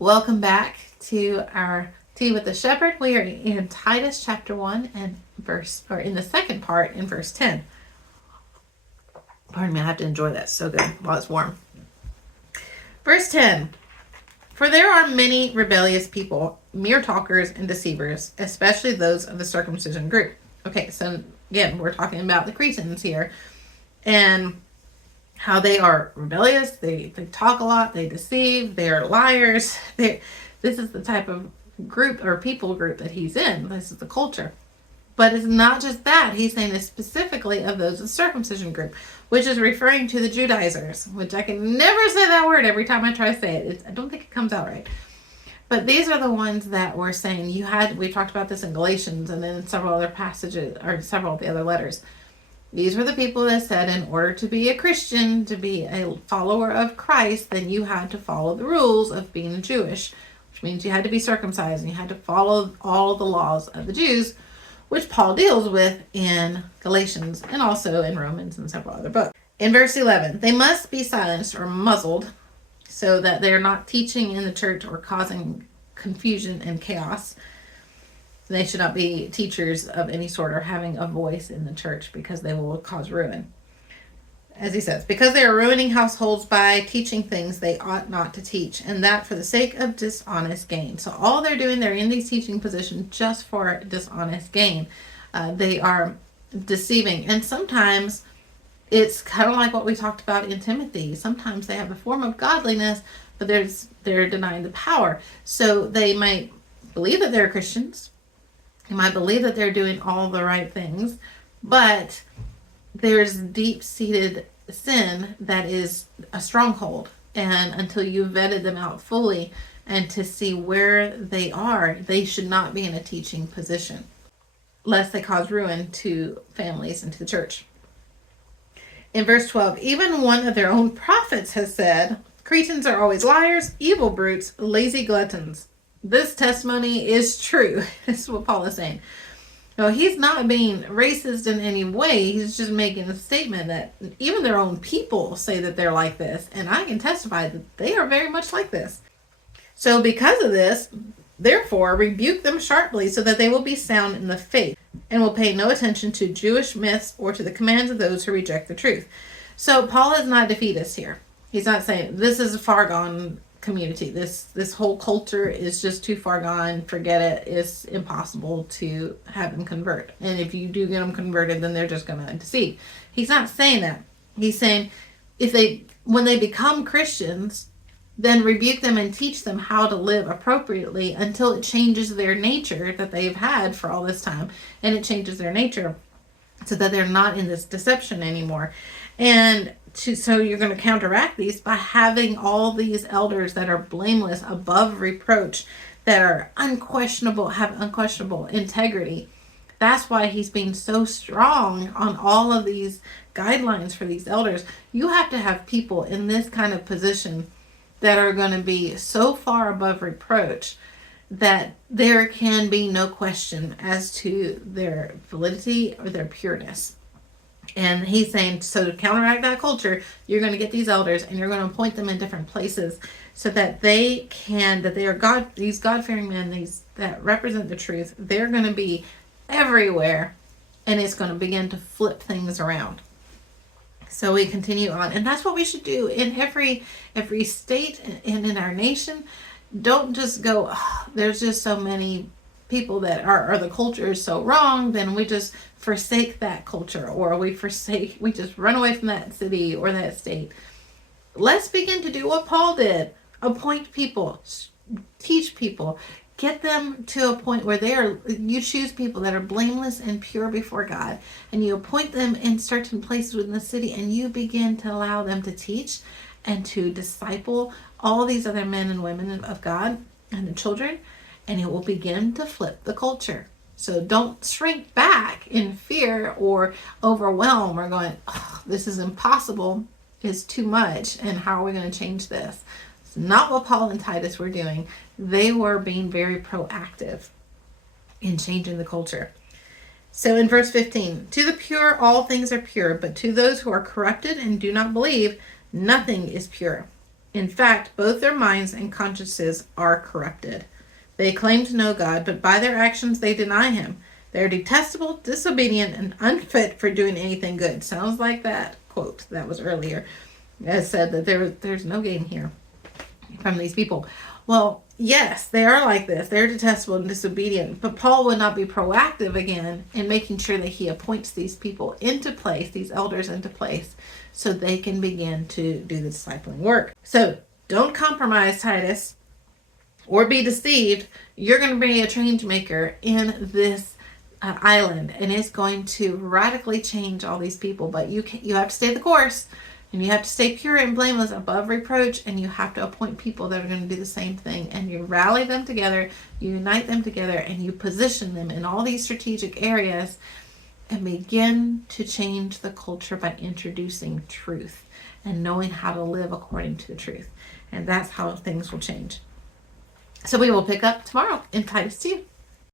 Welcome back to our Tea with the Shepherd. We are in Titus chapter 1 and in the second part in verse 10. Pardon me, I have to enjoy that so good while it's warm. Verse 10. For there are many rebellious people, mere talkers and deceivers, especially those of the circumcision group. Okay, so again, we're talking about the Cretans here and how they are rebellious, they talk a lot, they deceive, they're liars. This is the type of group or people group that he's in. This is the culture. But it's not just that. He's saying this specifically of those of the circumcision group, which is referring to the Judaizers, which I can never say that word every time I try to say it. I don't think it comes out right. But these are the ones that were saying we talked about this in Galatians and then in several other passages or several of the other letters. These were the people that said in order to be a Christian, to be a follower of Christ, then you had to follow the rules of being Jewish, which means you had to be circumcised and you had to follow all the laws of the Jews, which Paul deals with in Galatians and also in Romans and several other books. In verse 11, they must be silenced or muzzled so that they're not teaching in the church or causing confusion and chaos. They should not be teachers of any sort or having a voice in the church because they will cause ruin. As he says, because they are ruining households by teaching things they ought not to teach, and that for the sake of dishonest gain. So all they're doing, they're in these teaching positions just for dishonest gain. They are deceiving. And sometimes it's kind of like what we talked about in Timothy. Sometimes they have a form of godliness, but they're denying the power. So they might believe that they're Christians. You might believe that they're doing all the right things, but there's deep-seated sin that is a stronghold. And until you've vetted them out fully and to see where they are, they should not be in a teaching position, lest they cause ruin to families and to the church. In verse 12, even one of their own prophets has said, Cretans are always liars, evil brutes, lazy gluttons. This testimony is true. This is what Paul is saying. No, he's not being racist in any way. He's just making a statement that even their own people say that they're like this. And I can testify that they are very much like this. So because of this, therefore, rebuke them sharply so that they will be sound in the faith and will pay no attention to Jewish myths or to the commands of those who reject the truth. So Paul is not defeatist here. He's not saying this is a far gone community. This whole culture is just too far gone. Forget it. It's impossible to have them convert. And if you do get them converted, then they're just going to deceive. He's not saying that. He's saying when they become Christians, then rebuke them and teach them how to live appropriately until it changes their nature that they've had for all this time. And it changes their nature so that they're not in this deception anymore. And so you're going to counteract these by having all these elders that are blameless, above reproach, that are unquestionable, have unquestionable integrity. That's why he's being so strong on all of these guidelines for these elders. You have to have people in this kind of position that are going to be so far above reproach that there can be no question as to their validity or their pureness. And he's saying, so to counteract that culture, you're going to get these elders and you're going to appoint them in different places so that they are these God-fearing men, these that represent the truth. They're going to be everywhere, and it's going to begin to flip things around. So we continue on, and that's what we should do in every state and in our nation. Don't just go, there's just so many people that are the culture is so wrong, then we just forsake that culture, or we just run away from that city or that state. Let's begin to do what Paul did. Appoint people, teach people, get them to a point where you choose people that are blameless and pure before God, and you appoint them in certain places within the city, and you begin to allow them to teach and to disciple all these other men and women of God and the children, and it will begin to flip the culture. So don't shrink back in fear or overwhelm or going, this is impossible, it's too much, and how are we going to change this? It's not what Paul and Titus were doing. They were being very proactive in changing the culture. So in verse 15, to the pure all things are pure, but to those who are corrupted and do not believe, nothing is pure. In fact, both their minds and consciences are corrupted. They claim to know God, but by their actions they deny him. They are detestable, disobedient, and unfit for doing anything good. Sounds like that quote that was earlier. That said that there's no gain here from these people. Well, yes, they are like this. They're detestable and disobedient. But Paul would not be proactive again in making sure that he appoints these people into place, these elders into place, so they can begin to do the discipling work. So don't compromise, Titus, or be deceived. You're going to be a change maker in this island, and it's going to radically change all these people. But you have to stay the course. And you have to stay pure and blameless above reproach, and you have to appoint people that are going to do the same thing. And you rally them together, you unite them together, and you position them in all these strategic areas and begin to change the culture by introducing truth and knowing how to live according to the truth. And that's how things will change. So we will pick up tomorrow in Titus 2.